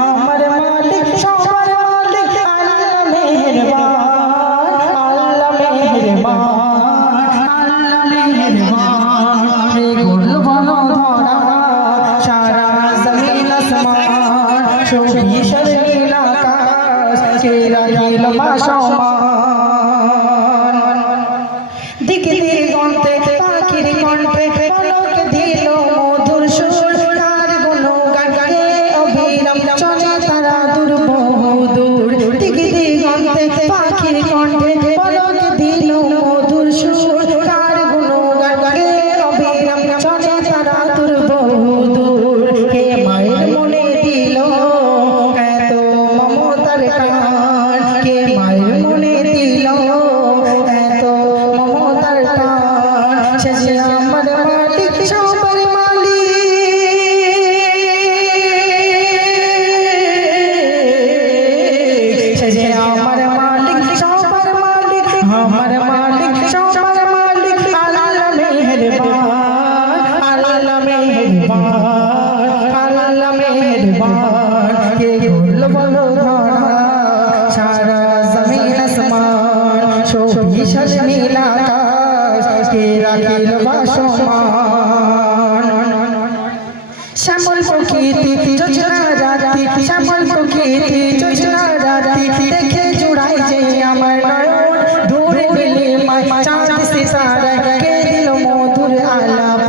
আমার মালিক সবার মালিক আল্লাহ মেহেরবান আল্লাহ মেহেরবান আল্লাহ মেহেরবান গোল বলো ধরা সারা জমিন আসমান সবই শরীর আকাশ কে রাখিল সমান দিকে দিগন্তে পাখির কণ্ঠে পলক দিল মধুর সুর তার গুণগান গায়ে অবিরাম চলে তারা দূর বহুদূর দিকে দিগন্তে পাখির কণ্ঠে পলক দিল মধুর সুর তার গুণগান গায়ে অবিরাম চলে তারা দূর বহুদূর কে মায়ের মনে দিল এত মমতার টান কে মায়ের মনে দিল এত মমতার টান সে আমার মালিক সবার মালিক সে আমার মালিক সবার মালিক আমার মালিক সবার মালিক আল্লাহ মেহেরবান আল্লাহ মেহেরবান আল্লাহ মেহেরবান কে গোল বলো ধরা সারা জমিন আসমান সবই নীল আকাশ কে রাখিল সমান শ্যামল প্রকৃতি যোজনা রাতি শ্যামল প্রকৃতি যোজনা রাতি দেখে জুড়াই যে আমার নয়ন দূরে দিলে চাঁদ সিতারা কে দিল মধুর আলাপ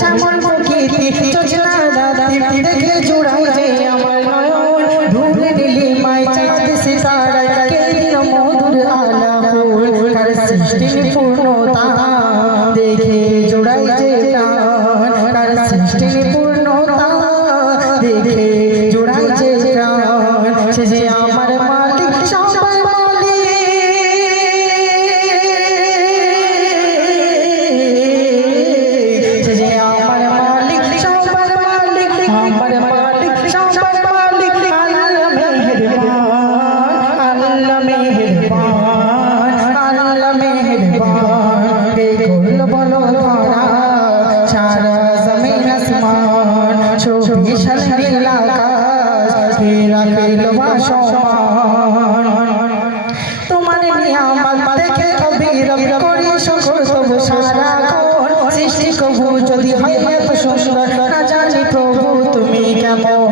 শ্যামল প্রকৃতি যোজনা রাতি দেখে জুড়াই যে আমার নয়ন দূরে দিলে চাঁদ সিতারা কে দিল মধুর আলাপ কার সৃষ্টির পূর্ণতা দেখে জুড়াই যে প্রাণ কার সৃষ্টির পূর্ণতা দেখে জুড়াই যে প্রাণ সে যে আমার মালিক সবার মালিক সে যে আমার মালিক সবার মালিক আমার মালিক সবার মালিক আল্লাহ মেহেরবান আল্লাহ মেহেরবান আল্লাহ মেহেরবান কে গোল বলো ধরা সারা জমিন আসমান সবই নীল আকাশ কে রাখিল সমান তোমার নিয়ামত দেখে অবিরম করি শুকর তবু সারাক্ষণ সৃষ্টি কবু যদি হয় এত সুন্দর না জানি প্রভু তুমি কেমন